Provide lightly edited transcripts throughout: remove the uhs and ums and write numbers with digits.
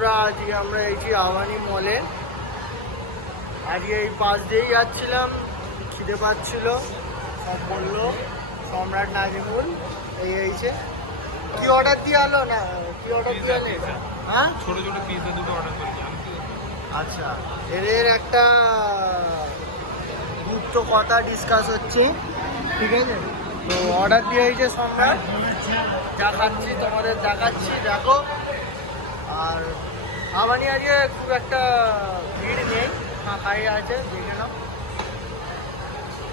বন্ধুরা, আজকে আমরা এই যে আবানি মলে আজকে এই পাশ দিয়েই যাচ্ছিলাম, খিদে পাচ্ছিল, সব বললো সম্রাট নাজিমুল এই এইছে কি অর্ডার দিয়ে আলো না কি অর্ডার দিয়ে আলে? হ্যাঁ, ছোট ছোট পিৎজা দুটো অর্ডার করেছি। আচ্ছা, এদের একটা গুপ্ত কথা ডিসকাস হচ্ছে, ঠিক আছে? তো অর্ডার দিয়ে হয়েছে সম্রাট, যা খাচ্ছি তোমাদের দেখাচ্ছি, দেখো। আর আবানি আজকে খুব একটা ভিড় নেই, ফাঁকাই আছে, দেখে নাও,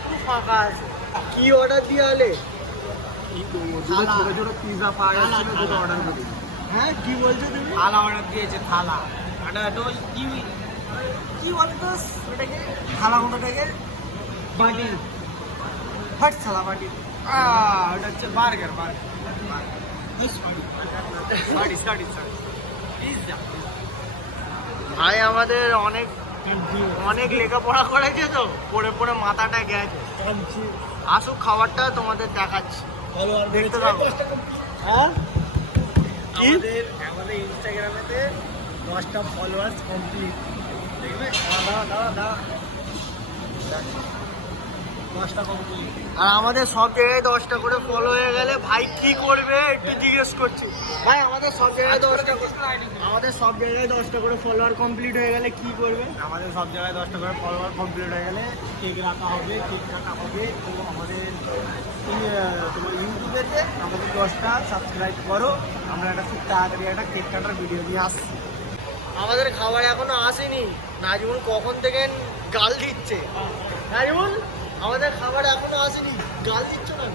খুব ফাঁকা আছে। কি অর্ডার দিয়ে হলে? ছোট ছোট পিৎজা পাওয়া যাচ্ছিল, দুটো অর্ডার করি। হ্যাঁ, কি বলছো তুমি? থালা অর্ডার দিয়েছে, থালা। কি বলতো ওটাকে? থালা কোনটাকে? বাটি, হট থালা বাটি। ওটা হচ্ছে বার্গার। ভাই আমাদের অনেক অনেক লেখাপড়া করেছে, তো পড়ে পড়ে মাথাটা গেছে। আসুক, খাবারটা তোমাদের দেখাচ্ছি, দেখতে থাকো। হ্যাঁ, আমাদের ইনস্টাগ্রামেতে 10টা ফলোয়ার্স কমপ্লিট। দেখবে, দাঁড়া 10টা কমপ্লিট। আর আমাদের সব জায়গায় 10টা করে ফলো হয়ে গেলে ভাই কি করবে একটু জিজ্ঞেস করছি। ভাই আমাদের সব জায়গায় 10টা করে ফলোয়ার কমপ্লিট হয়ে গেলে কি করবে? আমাদের সব জায়গায় 10টা করে ফলোয়ার কমপ্লিট হয়ে গেলে কেক রাখা হবে, কেক কাটা হবে। তো আমাদের তোমার ইউটিউবেতে আমাদের 10টা সাবস্ক্রাইব করো। আমরা একটা খুব তাড়াতাড়ি একটা কেক কাটার ভিডিও নিয়ে আসছি। আমাদের খাবার এখনো আসেনি। নাজিমুল কখন থেকে গাল দিচ্ছে। নাজিমুল, আমাদের খাবার এখনো আসেনি, গাল দিচ্ছ না?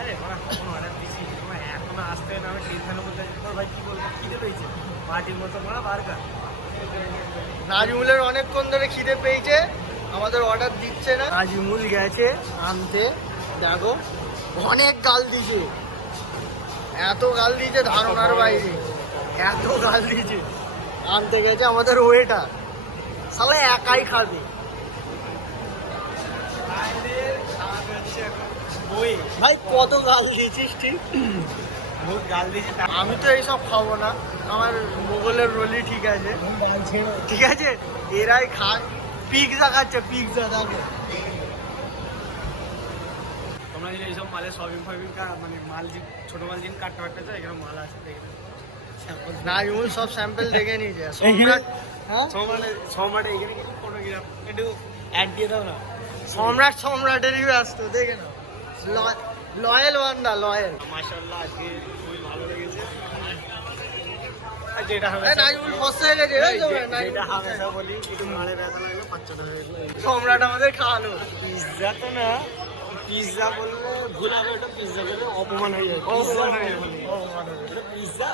আরে ওরা কখন অর্ডার দিচ্ছি, তোমরা এখনো আসতে না। আমি টেনশনের মধ্যে আছি। তোর ভাই কী বলবো, খিদে পেয়েছে পার্টির মতো মারা বার্গার। নাজিমুলের অনেকক্ষণ ধরে খিদে পেয়েছে, আমাদের অর্ডার দিচ্ছে না। নাজিমুল গেছে আনতে, দেখো অনেক গাল দিয়েছে, এত গাল দিয়েছে ধারণার বাইরে, এত গাল দিয়েছে। আনতে গেছে আমাদের ওয়েটার, শালা একাই খাবে। ভাই কত গাল দিয়েছিস ঠিক? বহুত গাল দিয়েছে। আমি তো এইসব খাবো না, আমার মোগলের রোলই ঠিক আছে, ঠিক আছে। এরাই খায়, পিৎজা খাচ্ছে, পিৎজা থাকে। তোমরা যদি এইসব মালের শপিং ফপিং মানে মাল ছোটো মাল দিন কাটতে পারতে চাও, এখানে মাল আছে দেখে নাজিমুল সব স্যাম্পল দেখে নিয়েছে। সম্রাট, হ্যাঁ সম্রাট এখানে কিছু কোনো গ্রাম একটু অ্যাড দিয়ে দাও না। সম্রাটেরই ব্যস্ত, দেখে নাও। Loyal Wanda, loyal. মাশাআল্লাহ, আজকে খুবই ভালো লেগেছে। যেটা হবে নাজিমুল ফসে হয়ে গেছে, যেটা হবে বলি, একটু মালে ব্যথা লাগলো, 5-6 টাকা লাগলো। সম্রাট আমাদের খাওয়ালো। পিৎজা তো না, পিৎজা বললে ভুল হবে, ওটা পিৎজা বলে অপমান হয়ে যাবে। অপমান হয়ে যাবে। ওটা পিৎজা,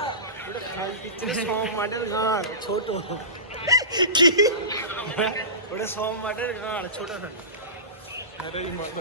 ওটা খাই পিচ্ছে সব মাঠের গাঁড় ছোট। কি? ওটা সব মাঠের গাঁড় ছোট থাকে। আরে এই মাথা